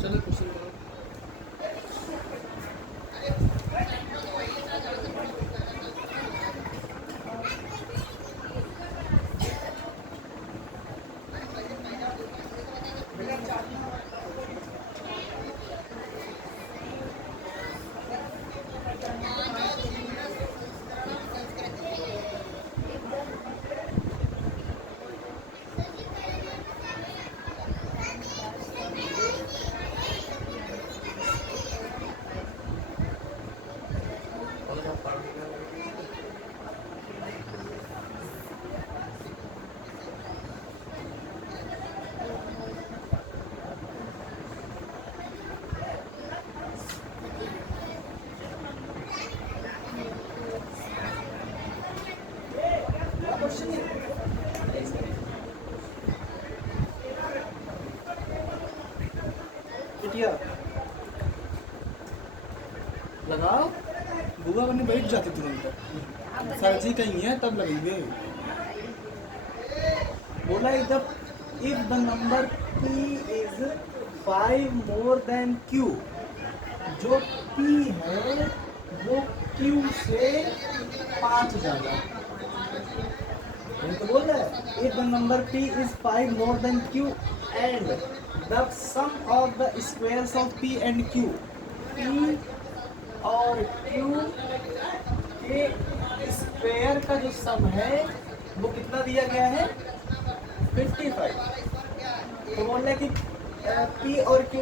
चलो क्वेश्चन करो। बिटिया लगाओ, बुआ बनी बैठ जाती तुरंत। सर जी कहीं है तब लगेंगे। बोला if the number p is 5 more than q, जो p है वो q से 5 ज्यादा। तो बोल रहा है if the number p is 5 more than q and the sum of the squares of p and q, p और q के स्क्वायर का जो सम है वो कितना दिया गया है 55। तो बोल रहा है कि p और q,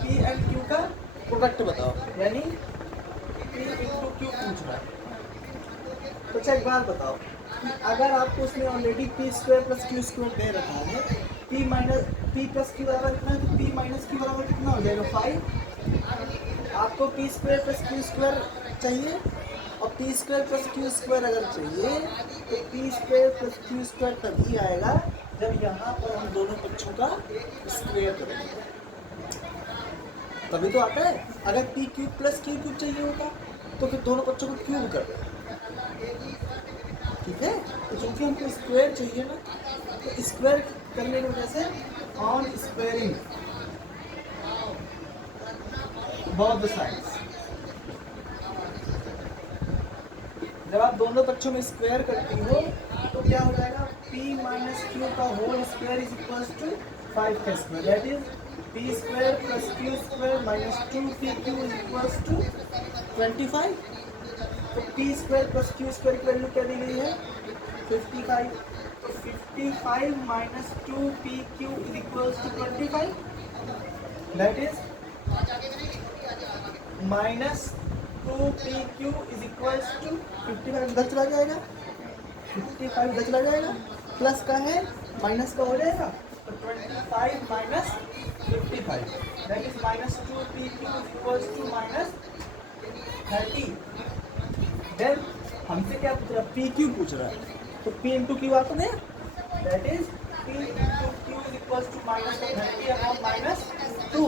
p एंड q का प्रोडक्ट बताओ, यानी p इंटू q पूछ रहा है। तो अच्छा एक बात बताओ कि अगर आपको उसने already P square plus Q square दे रखा है, पी प्लस क्यू बराबर कितना है, तो पी माइनस क्यू बराबर कितना हो जाएगा 5। आपको P square plus Q square चाहिए, और P square plus Q square अगर चाहिए तो P square plus Q square तभी आएगा जब यहाँ पर हम दोनों पक्षों का स्क्वायर करेंगे, तभी तो आता है। अगर P cube plus Q cube चाहिए होता तो फिर दोनों पक्षों को क्यूब कर दें, ठीक है। तो चूंकि हमको स्क्वायर चाहिए ना, तो स्क्वायर करने की वजह से on squaring both the sides, जब आप दोनों पक्षों में स्क्वायर करती हो तो क्या हो जाएगा, p माइनस क्यू का whole square is equal to 5 का square, that is p square plus Q square minus 2pq is equal to 25। तो p square plus Q square की वैल्यू क्या दी गई है 55। तो 55 minus 2pq is equal to 25, that is minus 2pq is equal to 55 इधर चला जाएगा, 55 इधर चला जाएगा, प्लस का है माइनस का हो जाएगा, तो 25 minus 55 that is minus 2pq is equal to minus 30। Then हमसे क्या पूछ रहा है, पी क्यू पूछ रहा है, तो p इंटू क्यू आता है, that is p into q is equal to minus 30 upon minus 2,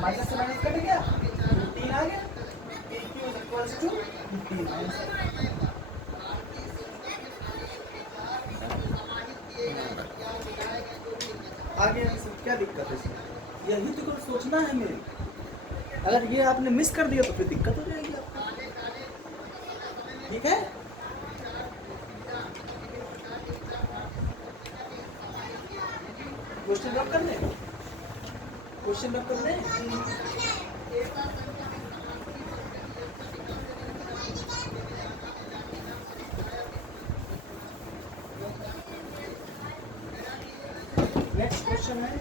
minus से माइनस कट गया 15 आ गया, p q is equal to 15। आगे क्या दिक्कत है इसमें, यही तो कुछ सोचना है मेरे। अगर ये आपने मिस कर दिया तो फिर दिक्कत हो जाएगी आपको, ठीक है। क्वेश्चन रब कर ले, क्वेश्चन रब कर ले। नेक्स्ट क्वेश्चन है,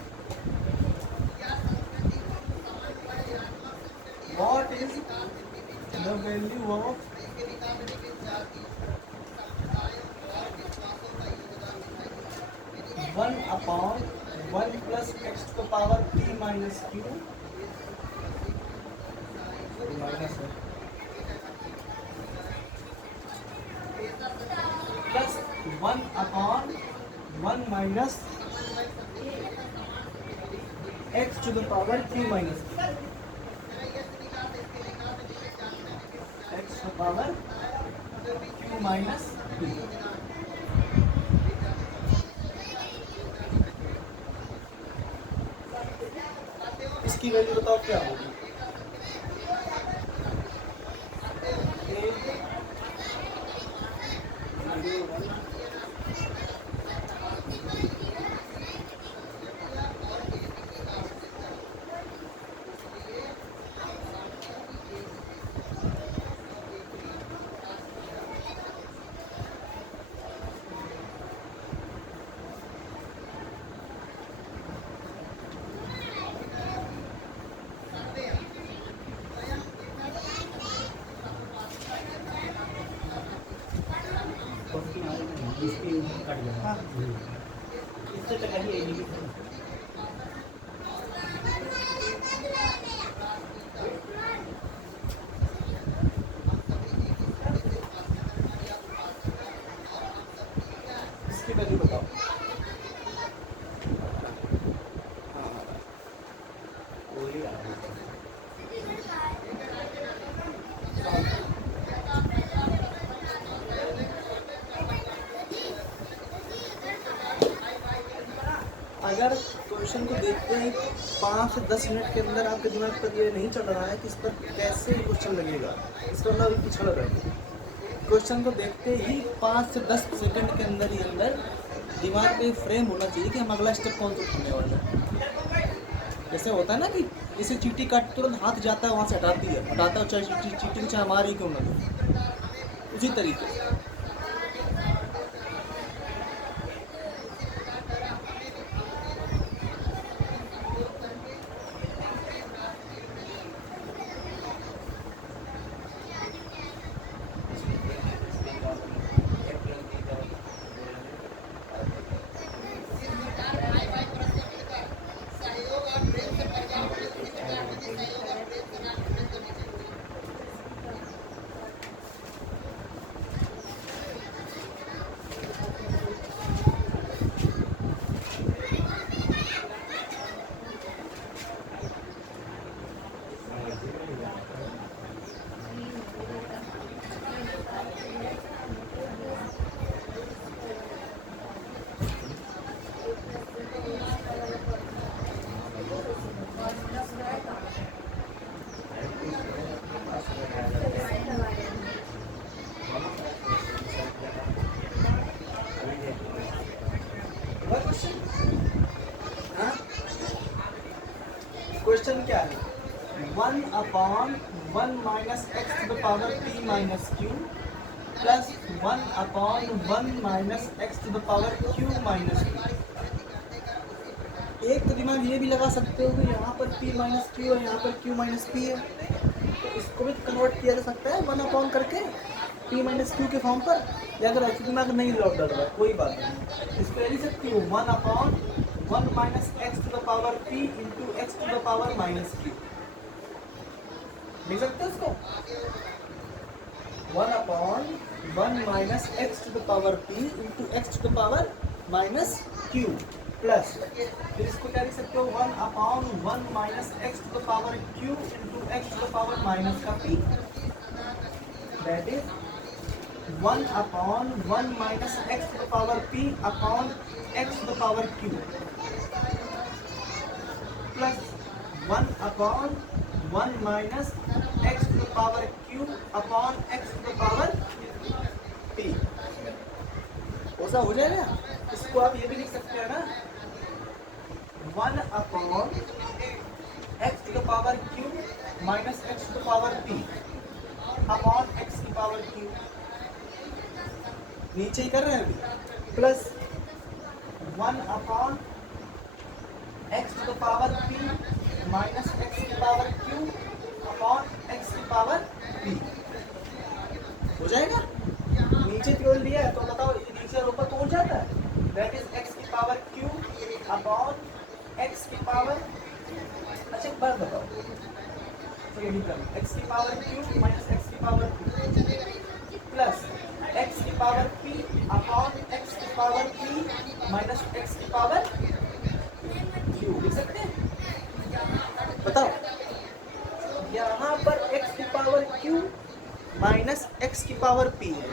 what is the value of one upon 1 plus x to the power p minus Q minus plus 1 upon 1 minus x to the power q minus x to the power q minus p। इसकी value बताओ क्या होगी। हाँ, इससे तो कहीं ये नहीं। इसकी वैल्यू बताओ। हाँ, वही आ रहा है। अगर क्वेश्चन को देखते ही 5 से 10 मिनट के अंदर आपके दिमाग पर ये नहीं चल रहा है कि इस पर कैसे क्वेश्चन लगेगा, इस पर ना पिछड़ रहे हैं। क्वेश्चन को देखते ही 5 से 10 सेकंड के अंदर ही अंदर दिमाग पे फ्रेम होना चाहिए कि हम अगला स्टेप कौन सा उठाने वाले हैं। जैसे होता है ना कि जैसे चीटी काट तुरंत हाथ जाता है वहाँ से हटाता है, चाहे चीटी को चाहे हमारी क्यों ना दे, उसी तरीके से। क्वेश्चन क्या है, 1/1 minus x to the power p minus Q plus 1/1 minus x to the power q minus q। एक तो दिमाग ये भी लगा सकते हो कि यहाँ पर p माइनस क्यू और यहाँ पर q माइनस p है, तो इसको भी कन्वर्ट किया जा सकता है 1/, करके p माइनस क्यू के फॉर्म पर। या अगर ऐसे दिमाग नहीं लौट डर रहा कोई बात नहीं, इसको ले सकती हूँ 1/1 minus x to the power p into x to the power minus q. लिख सकते हो इसको 1/1 minus x to the power p into x to the power minus Q plus, फिर इसको क्या लिख सकते हो 1/1 minus x to the power q into x to the power minus का p, that is 1/1 minus x to the power p upon x to the power q plus 1/1 minus x to the power q upon x to the power p। ऐसा हो जाएगा। इसको आप ये भी लिख सकते हैं ना 1/x to the power q minus x to the power p upon x की पावर q। नीचे ही कर रहे हैं अभी, plus 1/x to the power p minus x की पावर q अपॉन एक्स की पावर p। हो जाएगा। नीचे जोड़ लिया है तो बताओ ये नीचे और ऊपर तो हो जाता है, दैट इज x की पावर q अपॉन x की पावर, अच्छा एक बार बताओ तो यही कर x की पावर q माइनस x की पावर q प्लस x की पावर p अपॉन x की पावर p माइनस x की पावर q। लिख सकते हैं, बताओ यहाँ पर x की पावर q माइनस x की पावर p है,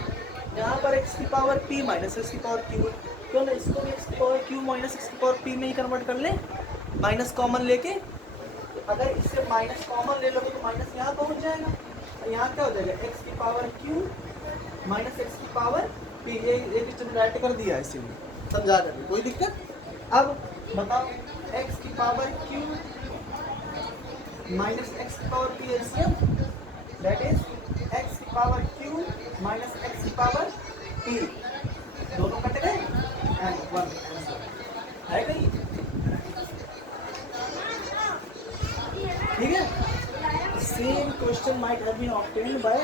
यहाँ पर x की पावर p माइनस x की पावर q है, तो ना इसको भी x की पावर q माइनस x की पावर p में ही कन्वर्ट कर लें, माइनस कॉमन लेके तो अगर इससे माइनस कॉमन ले लोगे तो माइनस यहाँ पहुँच जाएगा, और यहाँ क्या हो जाएगा एक्स की पावर क्यू माइनस एक्स की पावर पी। ये एक राइट कर दिया इसीलिए समझा कर, कोई दिक्कत। अब बताओ एक्स की पावर क्यू माइनस एक्स की power p LCM, that is x की पावर क्यू माइनस एक्स की पावर पी, दोनों कट गए एंड वन आंसर है कहीं, ठीक है। Same question might have been obtained by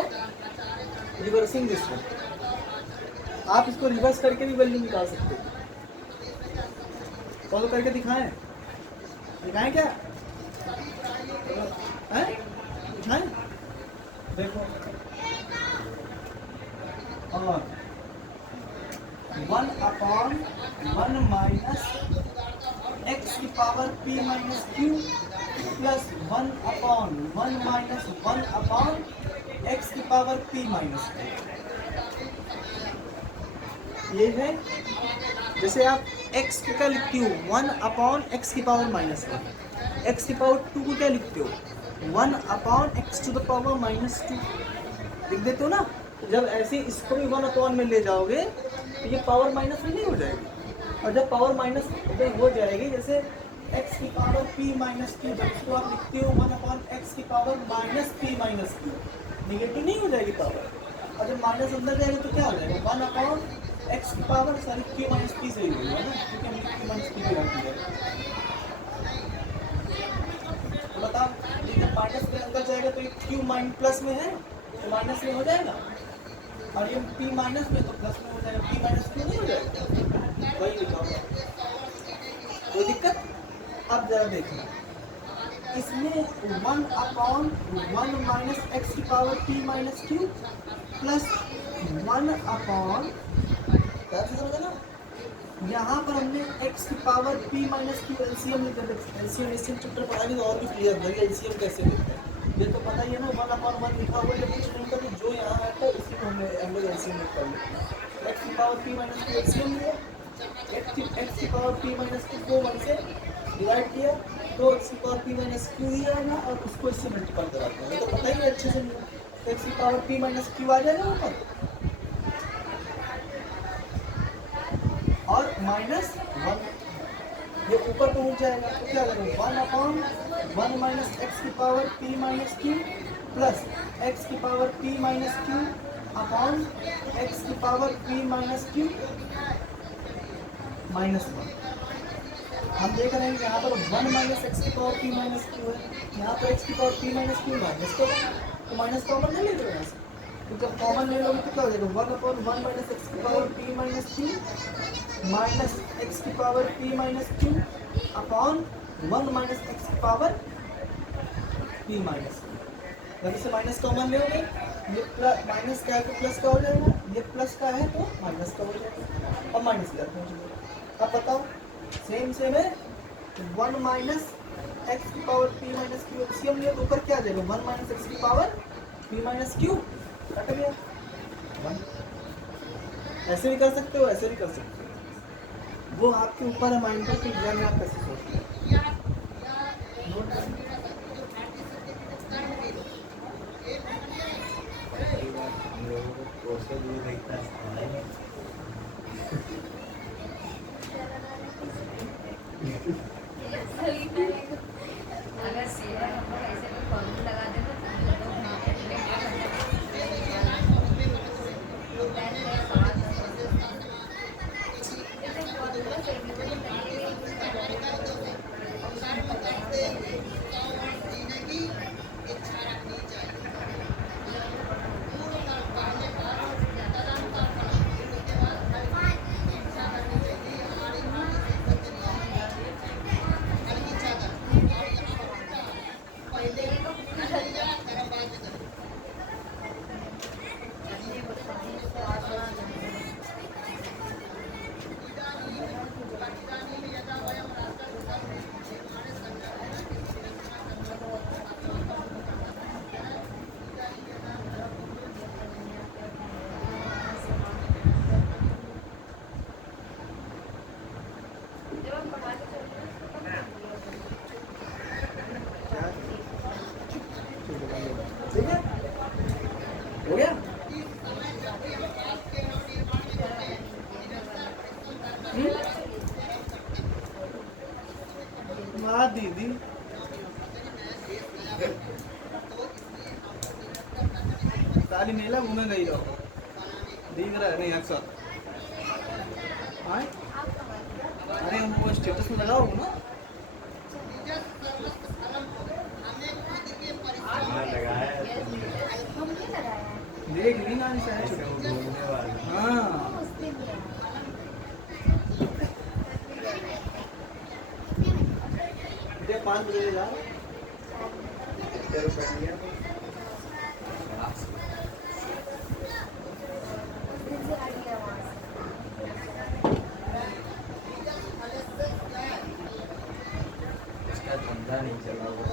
reversing this one. आप इसको रिवर्स करके भी वैल्यू निकाल सकते हो। फॉलो करके दिखाएं, दिखाएं क्या है, दिखाएं देखो। और 1/1 माइनस एक्स की power p minus Q plus 1/1 minus 1 x की पावर p माइनस क्यू। ये है जैसे आप x को क्या लिखती हो 1/x की पावर -1, x की पावर 2 को क्या लिखते हो 1/x टू द पावर -2 लिख देते हो ना। तो जब ऐसे इसको भी 1/, में ले जाओगे तो ये पावर माइनस में नहीं हो जाएगी, और जब पावर माइनस हो जाएगी जैसे x की पावर p माइनस क्यू, जब इसको आप लिखते हो 1/x की power -p minus Q, negative नहीं हो जाएगी पावर, और जब माइनस अंदर जाएगा तो क्या हो जाएगा 1/x की power sorry q minus p से ही होगा ना, क्योंकि हमने q माइनस p की बात की है। तो बताओ ये जब माइनस के अंदर जाएगा तो ये q माइनस प्लस में है तो माइनस में हो जाएगा, और ये p माइनस में तो प्लस में हो जाएगा, p माइनस क्यों नहीं हो जाएगा, वही लिखा होगा, कोई दिक्कत। अब जरा देखना इसमें 1/1 माइनस एक्स की power p minus Q plus 1/, कैसे समझा ना, यहाँ पर हमने x की power p minus Q LCM chapter पढ़ा नहीं, और भी क्लियर है एलसीएम कैसे लेते हैं, ये तो पता ही है ना 1/1 लिखा हुआ है, जब कुछ नहीं करते जो यहाँ है तो उसी को हम लोग एलसीएम लिख कर लेते हैं। x की power p minus Q LCM लिया, x की पावर p माइनस क्यू को 1 से डिवाइड किया तो x की पावर p माइनस क्यू ही आएगा, और उसको इससे मल्टीप्लाई कराते हैं, तो पता ही है अच्छे से x की पावर p माइनस क्यू आ जाएगा ऊपर, और -1 ये ऊपर पहुंच जाएगा तो क्या करेंगे 1/1 माइनस एक्स की power p minus Q plus X की power p minus Q upon x की पावर p माइनस क्यू -1। हम देख रहे हैं यहाँ पर 1 माइनस एक्स की पावर p माइनस क्यू है, यहाँ पर एक्स की power p minus Q minus तो माइनस कॉमन नहीं ले रहे हैं, तो जब कॉमन ले लोगे तो क्या हो जाएगा 1/1 माइनस एक्स की power p minus Q minus x की power p minus Q upon 1 minus x की पावर p माइनस क्यू। जब इसे माइनस कॉमन लोगे ये प्लस माइनस का है तो प्लस का हो जाएगा, ये प्लस का है तो माइनस का हो जाएगा, और माइनस का पहुँच जाएगा। अब बताओ सेम है 1 माइनस एक्स की power p minus Q LCM लिया तो ऊपर क्या आ जाएगा 1 माइनस एक्स की power p minus Q, cut गया 1। ऐसे भी कर सकते हो, ऐसे भी कर सकते हो, वो आपके ऊपर है माइंड पर कि एग्जाम में आप कैसे सोचते हैं। अगर सेवा हम लोग ऐसे कोई फॉर्मूला लगा देना हाँ दीदी, साली मेला घूमे गई हो, दिख रहा है नहीं अक्सर। हाँ अरे हम वो स्टेटस में लगाओ ना। हम नहीं लगाया देख ली ना ऐसा है। हाँ उस दिन ये 5 बजे जा। उस दिन से आ गया वहाँ से। इसका धंधा नहीं चला वो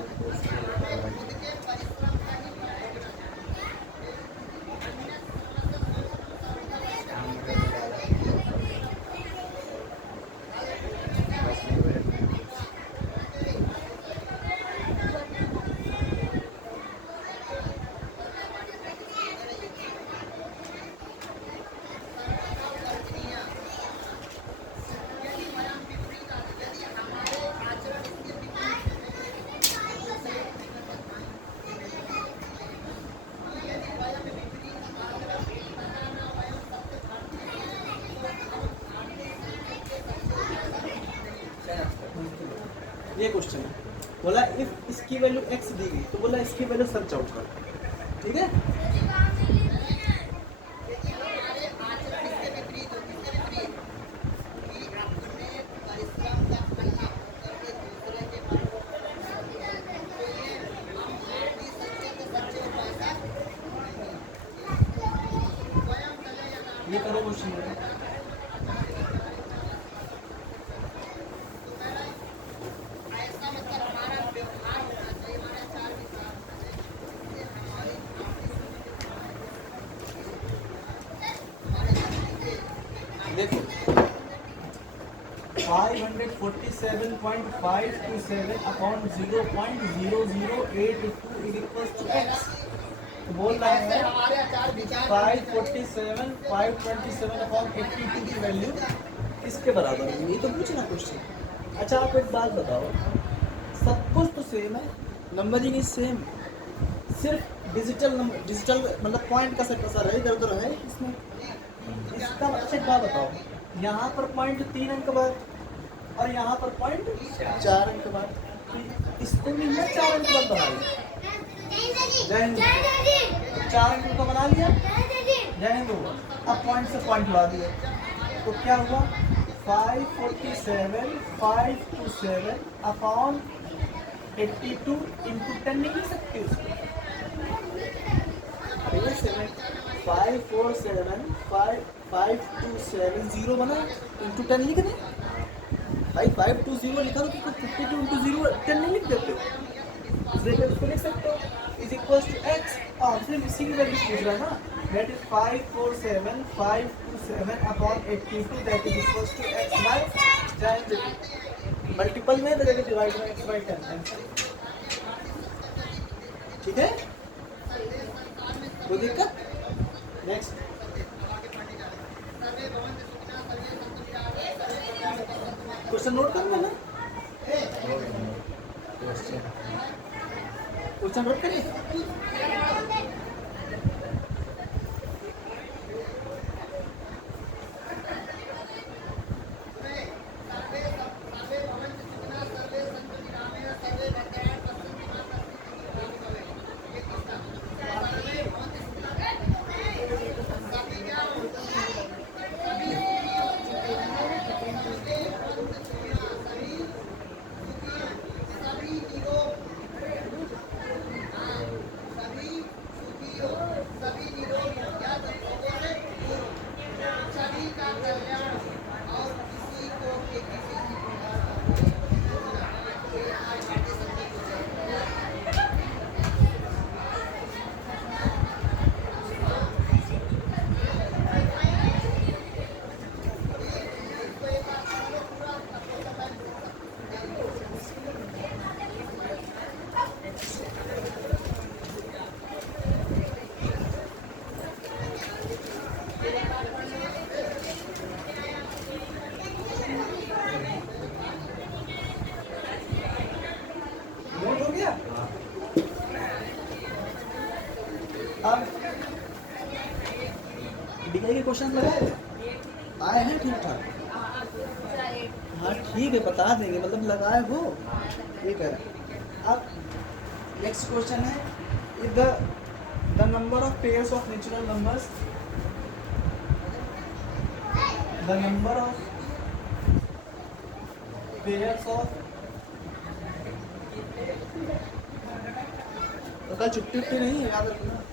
ये क्वेश्चन है, बोला इफ इसकी वैल्यू x दी गई तो बोला इसकी वैल्यू सर्च आउट कर। ठीक है, ये करो क्वेश्चन। देखो 547.527 upon 0.0082 is equal to x। तो बोल रहा है 547 अपॉन 82 की वैल्यू किसके बराबर है, ये तो पूछना क्वेश्चन। अच्छा आप एक बात बताओ, सब कुछ तो सेम है, नंबरिंग इज सेम, सिर्फ डिजिटल मतलब पॉइंट का सेट ऐसा रहे, इधर उधर है इसमें। इसका अच्छा एक बात बताओ, यहाँ पर पॉइंट 3 अंक बाद और यहाँ पर पॉइंट 4 अंक बाद, इसको भी मैं 4 अंक बाद बना लिया। जय हिंद। 4 अंक का बना लिया, जय हिंद। अब पॉइंट से पॉइंट ला दिया तो क्या हुआ, 547 अपॉन 82 इंटू 10 नहीं लिख सकते उसको। 547 0 बना इंटू 10 लिख दें भाई, 520 लिखा तो 52 इंटू 0 10 नहीं लिख देते हो, इसको लिख सकते हो इज इक्वल टू x। और फिर इसी की वैल्यू पूछ रहा है ना, that is 547 upon 82 that is equal to x by 10। Multiple में तो जगह डिवाइड में x बाय 10। ठीक है, कोई दिक्कत? नेक्स्ट क्वेश्चन नोट करना ना, क्वेश्चन नोट करिए। क्वेश्चन लगाए आए हैं ठीक ठाक? हाँ ठीक है, बता देंगे, मतलब लगाए हो, ठीक है। अब नेक्स्ट क्वेश्चन है, if the number of pairs of natural numbers, the number of pairs of, तो कल छुट्टी उट्टी नहीं है, याद रखना।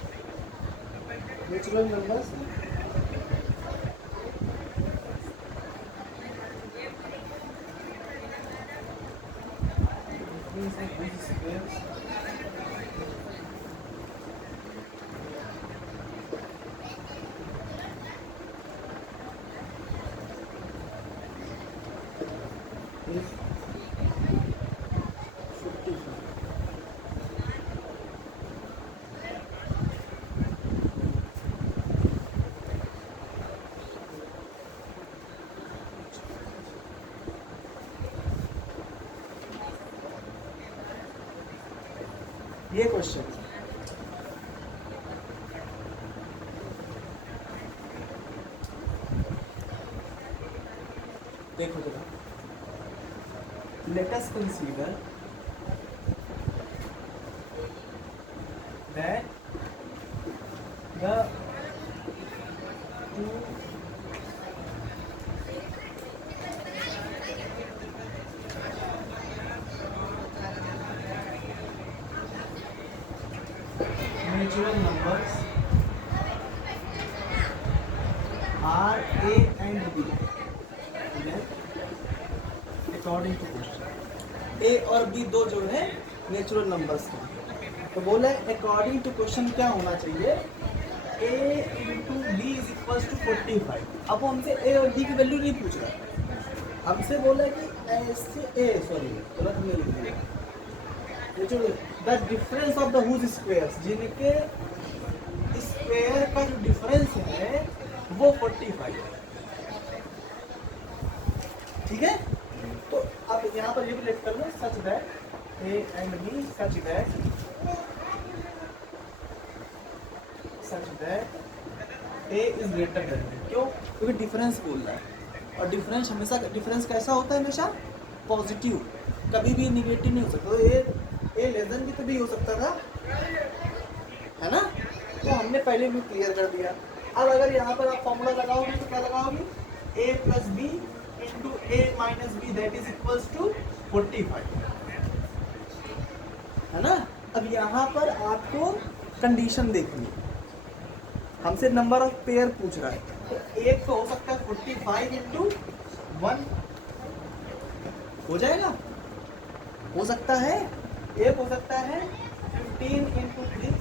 नेचुरल नंबर्स ये क्वेश्चन देखो जरा, let us consider that the two natural numbers are A and B, according to question. A और B दो जो है नेचुरल नंबर्स हैं, तो बोला अकॉर्डिंग टू क्वेश्चन क्या होना चाहिए, A into B is equal to 45। अब वो हमसे A और B की वैल्यू नहीं पूछ रहा, हमसे बोला कि ऐसे A, सॉरी गलत हमने लिख दिया, the difference of the whose squares, जिनके स्क्वायर का जो डिफरेंस है वो 45, ठीक है। तो अब यहाँ पर ये भी लिख कर लो, such that A and B, such that A is greater than B. क्यों? क्योंकि डिफरेंस बोल रहा है, और डिफरेंस हमेशा, डिफरेंस कैसा होता है, हमेशा पॉजिटिव, कभी भी निगेटिव नहीं हो सकता। तो ए लेस देन भी कभी हो सकता था, है ना, तो हमने पहले भी क्लियर कर दिया। अब अगर यहाँ पर आप फॉर्मूला लगाओगे तो क्या लगाओगे, a plus B into A minus B that is equals to 45, है ना। अब यहाँ पर आपको कंडीशन देखनी, हमसे नंबर ऑफ पेयर पूछ रहा है, तो एक तो हो सकता है 45 इंटू 1 हो जाएगा, हो सकता है, एक हो सकता है 15 इंटू 3,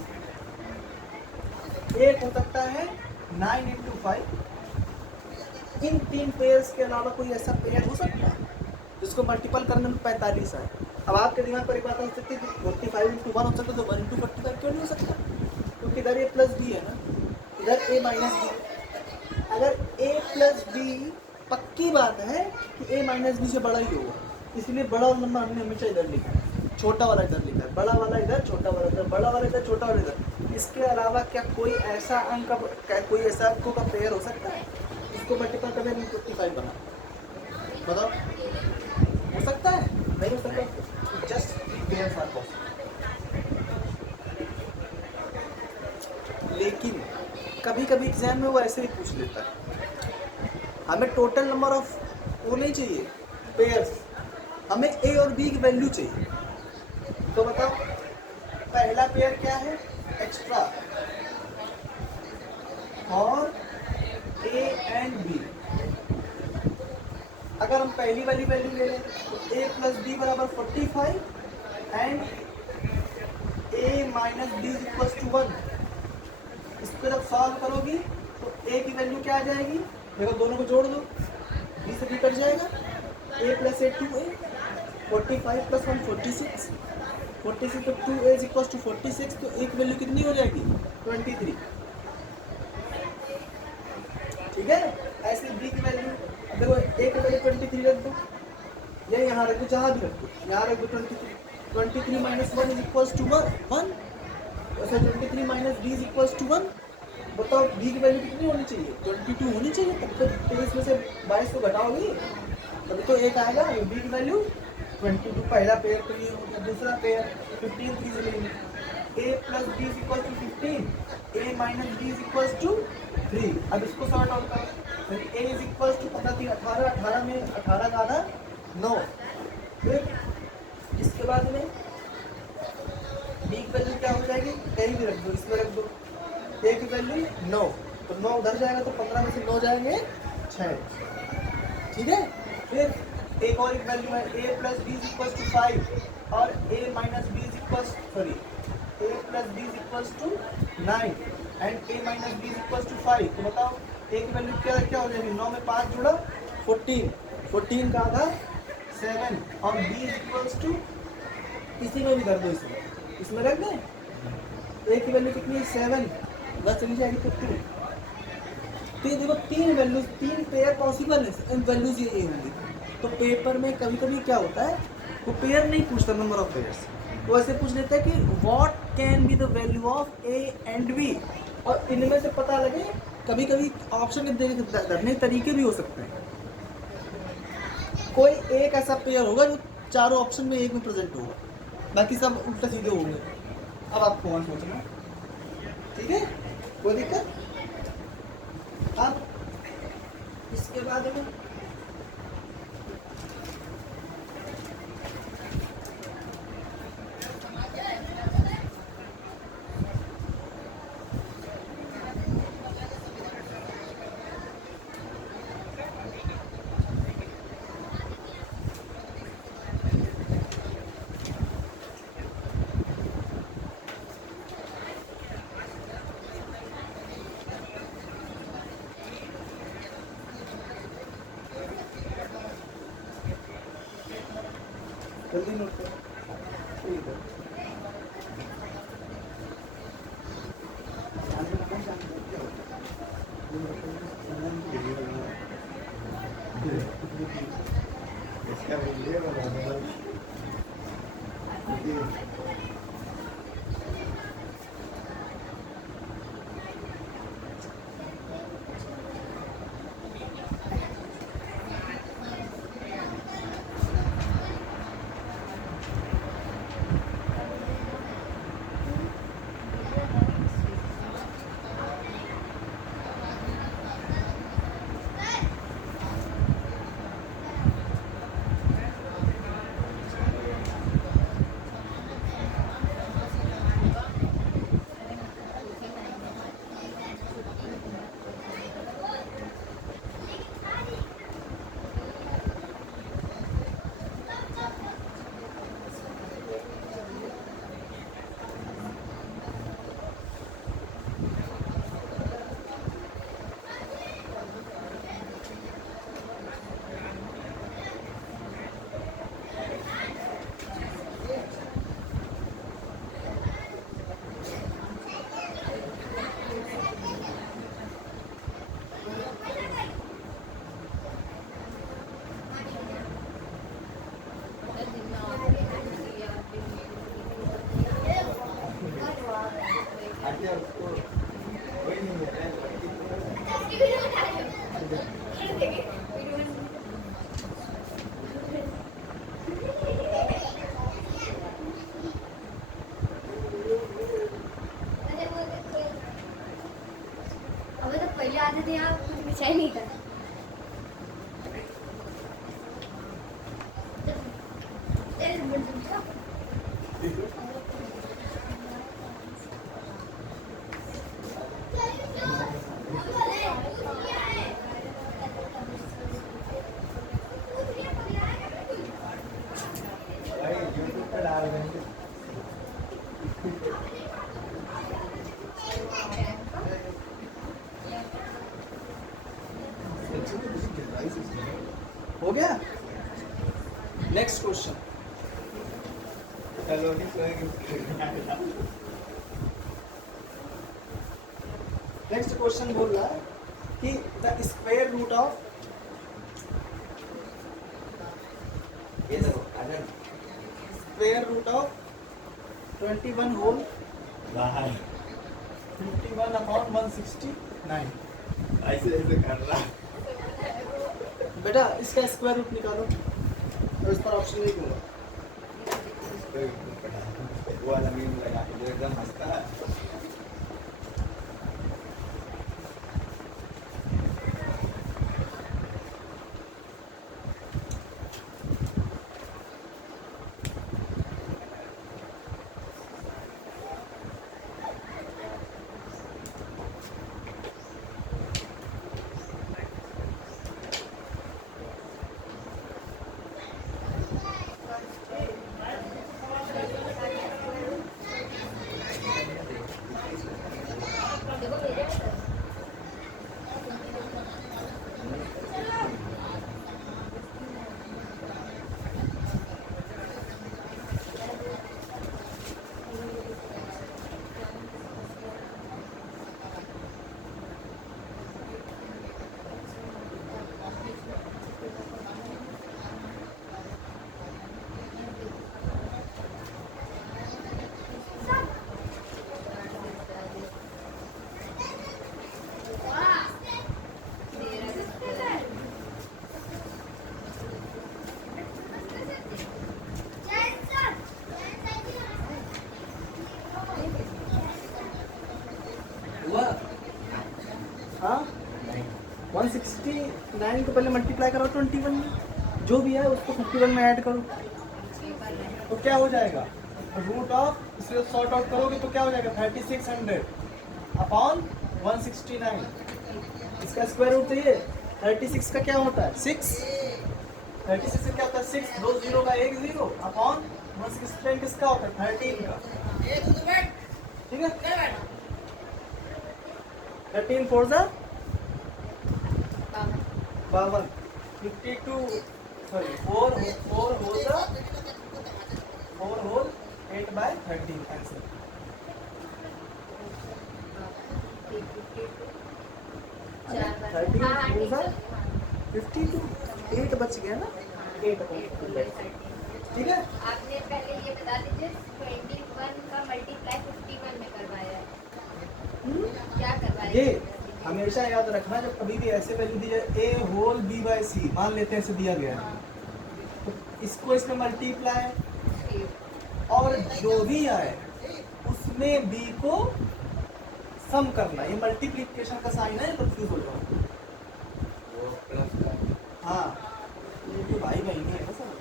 एक हो सकता है 9 इंटू 5। इन तीन पेयर्स के अलावा कोई ऐसा पेयर हो सकता है जिसको मल्टीपल करने में 45 आए। अब आपके दिमाग पर एक बात हो सकती है कि 45 इंटू 1 हो सकता है, तो 1 इंटू 45 क्यों नहीं हो सकता, क्योंकि इधर ए प्लस बी है ना, इधर ए माइनस बी। अगर ए प्लस बी, पक्की बात है कि ए माइनस बी से बड़ा ही होगा, इसलिए बड़ा नंबर हमने हमेशा इधर लिखा है, छोटा वाला इधर लिखा है, बड़ा वाला इधर, छोटा वाला इधर, बड़ा वाला इधर, छोटा वाला इधर। इसके अलावा क्या कोई ऐसा अंक का, कोई ऐसा अंकों का पेयर हो सकता है इसको मल्टीपल करके 55 बना, बताओ, हो सकता है? नहीं हो सकता, जस्ट पेयर्स आर पॉसिबल। लेकिन कभी कभी एग्जाम में वो ऐसे ही पूछ लेता है, हमें टोटल नंबर ऑफ वो नहीं चाहिए पेयर्स, हमें ए और बी की वैल्यू चाहिए। तो बताओ पहला पेयर क्या है, एक्स्ट्रा, और ए एंड बी। अगर हम पहली वाली वैल्यू ले लें तो ए प्लस बी बराबर 45 and A minus B equals to 1। इसको जब सॉल्व करोगी तो ए की वैल्यू क्या आ जाएगी, देखो दोनों को जोड़ दो, बी से बी कट जाएगा, ए प्लस ए 2a, 45 प्लस 1 46, 46 तो 2a इज इक्वल्स टू 46, तो एक वैल्यू कितनी हो जाएगी 23, ठीक है। ऐसे बी की वैल्यू देखो, ए की वैल्यू 23 रख दो, या यहाँ रख दो, जहाँ भी रख दो, यहाँ रख दो 23 माइनस 1 इज इक्वल्स टू 1, वैसे 23 minus B is equals to 1, बताओ b की वैल्यू कितनी होनी चाहिए, 22 होनी चाहिए, तब तो 23 में से 22 को घटाओगे तभी तो एक आएगा। b की वैल्यू 22, पहला पेयर तो ये हो गया, दूसरा पेयर 15 3 से लेंगे, a plus b is equal to 15, a minus b is equal to 3। अब इसको सॉर्ट आउट करो, फिर a इज इक्वल टू 15 18, 18 में 18 का आधा 9, फिर इसके बाद में b की वैल्यू क्या हो जाएगी, कहीं भी रख दो, इसमें रख दो, a की वैल्यू 9, तो 9 उधर जाएगा तो 15 में से 9 जाएंगे 6, ठीक है। फिर एक और एक वैल्यू है a plus B is equal to 5 और a minus B is equal sorry a plus B is equal to 9 and a minus B is equal to 5। तो बताओ a की वैल्यू क्या क्या हो जाएगी, 9 में 5 जुड़ा 14, 14 का आधा 7 और b इज इक्वल टू, इसी में भी कर दो, इसमें रख दें, a की वैल्यू कितनी है 7, बस चली जाएगी तो 2। तो ये देखो तीन वैल्यूज, तीन पेयर पॉसिबल है, इन वैल्यूज ये होंगी। तो पेपर में कभी कभी क्या होता है, वो पेयर नहीं पूछता नंबर ऑफ पेयर्स, वो ऐसे पूछ लेता है कि what can be the value of A and B, और इनमें से पता लगे, कभी कभी ऑप्शन धरने तरीके भी हो सकते हैं। कोई एक ऐसा पेयर होगा जो चारों ऑप्शन में एक में प्रेजेंट होगा, बाकी सब उल्टा सीधे होंगे। अब आपको वहाँ सोचना, ठीक है, कोई दिक्कत। अब इसके बाद में जल्दी नोट करो, ठीक है। इसका वीडियो बनाना आते थे यहाँ कुछ बिछाई नहीं था। यूट्यूब पे डाल देंगे। हो गया। नेक्स्ट क्वेश्चन, चलो नेक्स्ट क्वेश्चन बोल रहा है कि द स्क्वायर रूट ऑफ, ये देखो अगर स्क्वायर रूट ऑफ 21 होल बाहर 51 अपॉन 169। ऐसे ऐसे कर रहा बेटा इसका स्क्वायर रूट निकालो और इस पर ऑप्शन नहीं दूंगा। वो वाला मीम लगा के जो एकदम हंसता है। देखो मेरे हुआ? हाँ 169 को पहले मल्टीप्लाई करो 21 में, जो भी है उसको 51 में ऐड करो तो क्या हो जाएगा, रूट ऑफ, इसे सॉर्ट आउट करोगे तो क्या हो जाएगा 3600 अपॉन 169। इसका स्क्वायर रूट चाहिए, 36 का क्या होता है 6, 36 से क्या होता है 6, 2 जीरो का 1 जीरो अपॉन 169 किसका होता है 13 का, ठीक है। 13 फोर ज़ा 52, 52 सॉरी 4 होल ज़ा 4 होल 8/13 आंसर। हाँ, 52 8 बच गया ना, 8 ठीक है। आपने पहले ये बता दीजिए 21 का मल्टीप्लाई 51 में करवाया है, क्या करवाया ये है? हमेशा याद रखना, जब कभी भी ऐसे वैल्यू दी जाए a होल b/c, मान लेते हैं ऐसे दिया गया है, तो इसको इसमें मल्टीप्लाई और जो भी आए उसमें b को सम करना, ये मल्टीप्लिकेशन का साइन है, कंफ्यूज हो जाओ। वो प्लस का हाँ ये तो भाई बहनी है ना सर,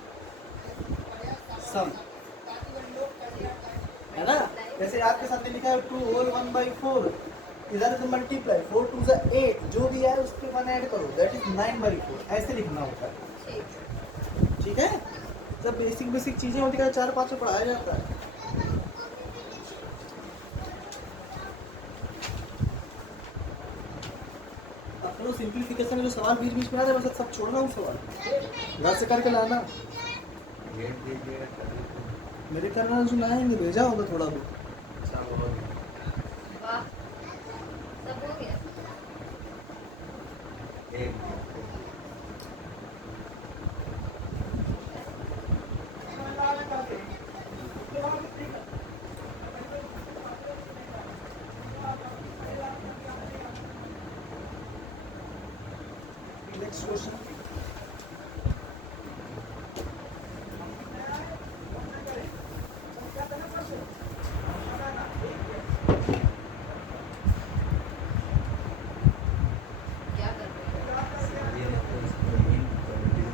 सम है ना, जैसे आपके साथ में लिखा है 2 होल 1/4, इधर से मल्टीप्लाई 4 2 ज़ा 8, जो भी है उसके 1 ऐड करो, दैट इज 9/4, ऐसे लिखना होता है, ठीक है। सब बेसिक बेसिक चीजें होती है, 4-5 में पढ़ाया जाता है। अपने सिंप्लीफिकेशन में जो सवाल बीच बीच में आ रहे हैं, बस सब छोड़ना उन सवाल घर से करके लाना। गेट दीजिएगा तभी तो। मेरे करना जो लाएंगे भेजा होगा थोड़ा बहुत। अच्छा हो गया। वाह, सब हो गया। एक नेक्स्ट क्वेश्चन, क्या कर रहे हो? ये तो इसको मीन कर दिया।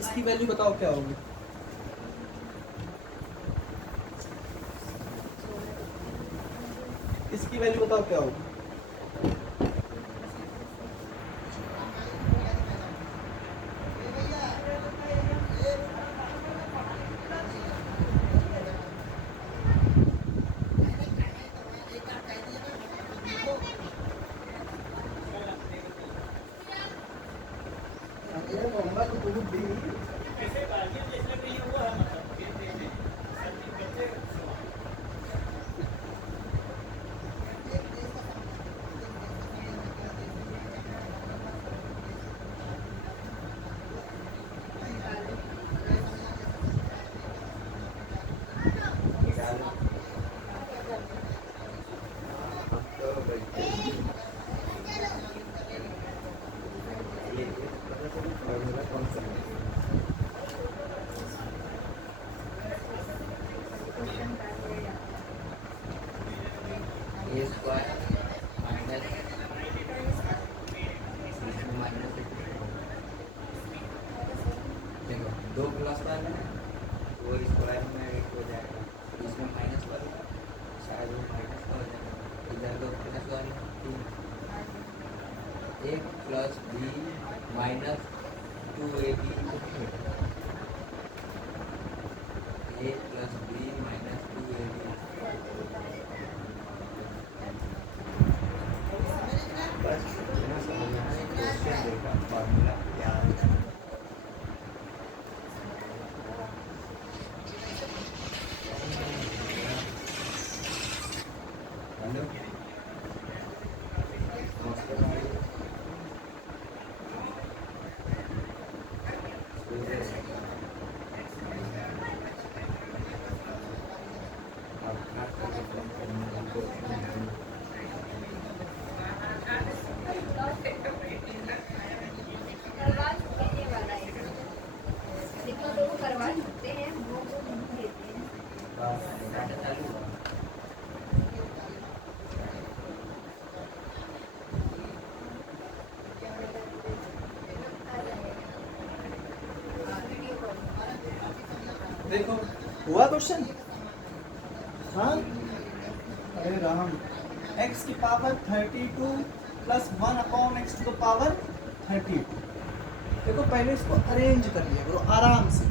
इसकी वैल्यू बताओ क्या होगी। इसकी वैल्यू बताओ क्या होगी। निकालो। हम तो बैठे ये फॉर्मूला कौन सा है? क्वेश्चन कर रहे हैं ए स्क्वायर माइनस इसमें माइनस देखो 2 प्लस वाला है वो स्क्वायर में 1 हो जाएगा, इसमें माइनस वाला शायद वो माइनस का हो जाएगा, इधर 2 प्लस वाला 3 1 plus B minus 2ab 1 plus B minus 2ab। बस इतना समझना है, क्वेश्चन देखा फॉर्मूला क्या है। हेलो नमस्ते भाई। अब क्या करवा चुके हैं वाला है, जितना लोग करवा चुके हैं वो नहीं देते हैं। डाटा चालू हुआ। वीडियो कॉल देखो हुआ क्वेश्चन। हाँ अरे राम, x की power 32 plus 1 upon x to the power 32। देखो पहले इसको अरेंज कर लिया करो आराम से।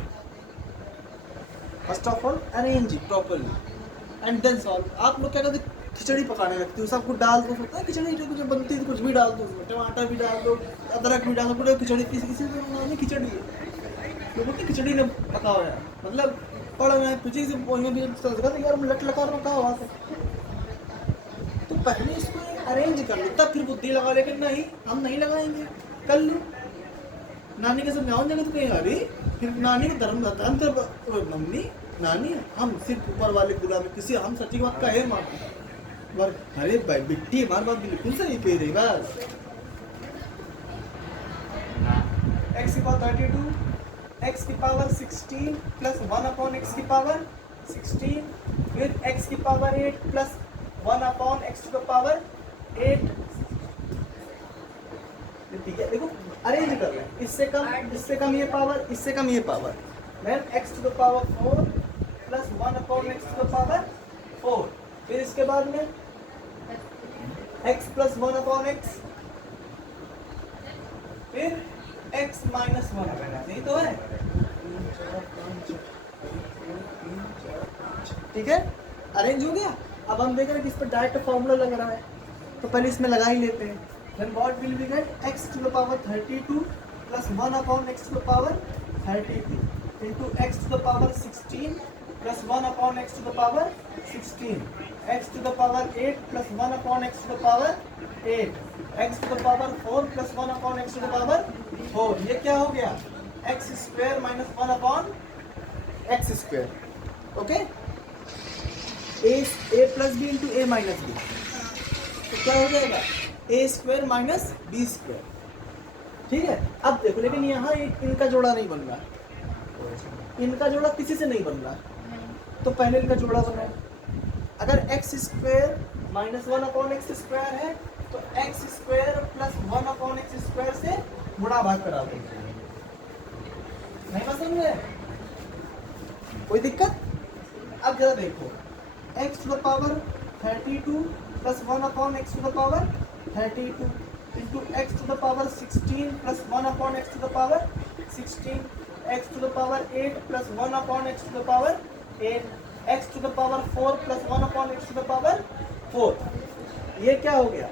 First of all arrange properly and then solve. आप लोग क्या करते, खिचड़ी पकाने लगती हो, सब कुछ डाल दो, होता है खिचड़ी जो कुछ बनती है तो कुछ भी डाल दो, उसमें टमाटर भी डाल दो, अदरक भी डाल दो, पूरे खिचड़ी किसी से बनानी खिचड़ी है तो बोलते खिचड़ी ने पका हुआ है, मतलब पढ़ रहे हैं तुझे से बोलने भी तो यार लट लगा रखा हुआ था। तो पहले इसको अरेंज कर लो तब फिर बुद्धि लगा, लेकिन नहीं हम नहीं लगाएंगे। कर लो, नानी के साथ गाँव जाएंगे तो कहेंगे अरे फिर नानी का धर्म रहता है, हम तो मम्मी नानी हम सिर्फ ऊपर वाले गुलाम में किसी हम सच्ची बात कहे मार अरे भाई बिट्टी हमारी बात बिल्कुल सही कह रही। बस x की पावर 32 x की पावर 16 प्लस 1 अपॉन x की पावर 16 फिर x की power 8 plus 1 upon x to the power 8। ठीक है, देखो अरेंज कर रहे हैं, इससे कम ये पावर, इससे कम ये power, then x to the power 4 plus 1 upon x to the power 4। फिर इसके बाद में x प्लस 1 अपॉन x, फिर x माइनस 1 अपॉन x, यही तो है। ठीक है, अरेंज हो गया। अब हम देख रहे हैं कि इस पर डायरेक्ट फॉर्मूला लग रहा है, तो पहले इसमें लगा ही लेते हैं। Then what will we get? X to the power 32 plus 1 upon x to the power 32 into x to the power 16 plus 1 upon x to the power 16, x to the power 8 plus 1 upon x to the power 8, x to the power 4 plus 1 upon x to the power 4। ये क्या हो गया? x square minus 1 upon x square। Okay, a plus b into a minus b, तो क्या हो जाएगा? ए square minus B square. ठीक है, अब देखो लेकिन यहाँ इनका जोड़ा नहीं बन रहा, इनका जोड़ा किसी से नहीं बन रहा, तो पहले इनका जोड़ा बनाओ। अगर x square minus 1 upon x square है तो x square plus 1 upon x square से गुणा भाग करा दो। नहीं पसंद है कोई दिक्कत? अब जरा देखो, x to the power 32 plus 1 upon x to the power 32 into x to the power 16 plus 1 upon x to the power 16, x to the power 8 plus 1 upon x to the power 8, x to the power 4 plus 1 upon x to the power 4। ये क्या हो गया?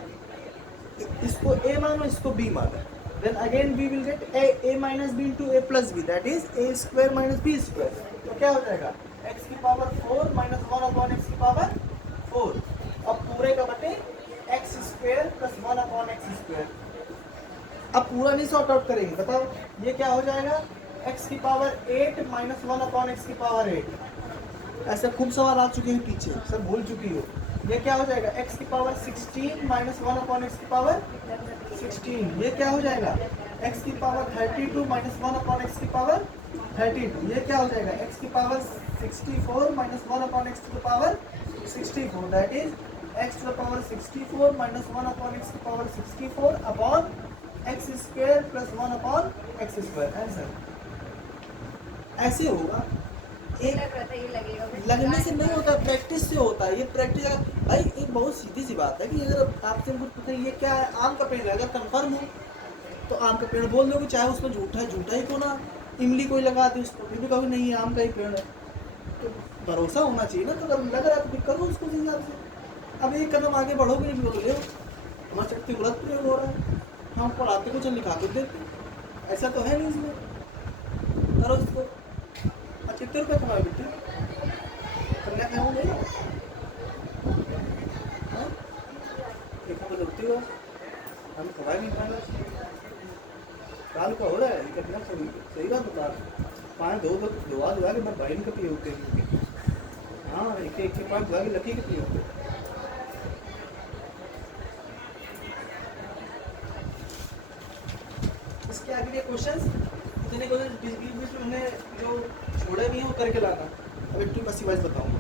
इसको a मानो, इसको b मानो। then again we will get a minus b into a plus b, that is a square minus b square. तो क्या हो जाएगा x की पावर 4 माइनस 1 अपॉन x की पावर 4, अब पूरे का बटे x square plus 1 upon x square. अब पूरा नहीं सॉर्ट आउट करेंगे, बताओ ये क्या हो जाएगा x की पावर 8 माइनस 1 अपॉन x की पावर 8। ऐसे खूब सवाल आ चुके हैं पीछे, सब भूल चुकी हो। ये क्या हो जाएगा x की पावर 16 माइनस 1 अपॉन x की पावर 16। ये क्या हो जाएगा x की पावर 32 माइनस 1 अपॉन x की पावर 32। ये क्या हो जाएगा x की पावर 64 माइनस 1 अपॉन x की power 64, that is x to the power 64 minus 1 upon x की power 64 upon x square plus 1 upon x square. Answer ऐसे होगा, ये लग रहा था ये लगेगा but लगने से नहीं होता, प्रैक्टिस से होता है। ये प्रैक्टिस भाई एक बहुत सीधी सी बात है कि अगर आपसे कुछ पूछे ये क्या है, आम का पेड़ है, अगर कंफर्म हो तो आम का पेड़ बोल दोगे, चाहे उसमें झूठा है झूठा ही क्यों ना, इमली कोई लगा दी उसको फिर भी कभी नहीं है आम का ही पेड़ है, तो भरोसा होना चाहिए ना। तो अगर लग रहा है तो फिर करो उसको उस हिसाब से। अब एक कदम आगे बढ़ोगे नहीं बोलोगे हमारा शक्ति गलत प्रयोग हो रहा है, हम पढ़ाते को चल लिखा के देते, ऐसा तो है नहीं इसमें। करो इसको, कितने रुपये कमाए बेटे, कन्या खाओगे देखो बदलती हो, हम कमाई नहीं पाएगा काल का हो रहा है कितना सही बात बता रहा। पाँच दो दुआ दुआ के मैं बहन के पिए होते हैं, हाँ एक एक के पाँच दुआ के लकी के पिए होते। इसके आगे के क्वेश्चंस इतने क्वेश्चन बीच में हमने जो छोड़े नहीं है वो करके लाना। अब एक 2 80 वाइज बताऊंगा।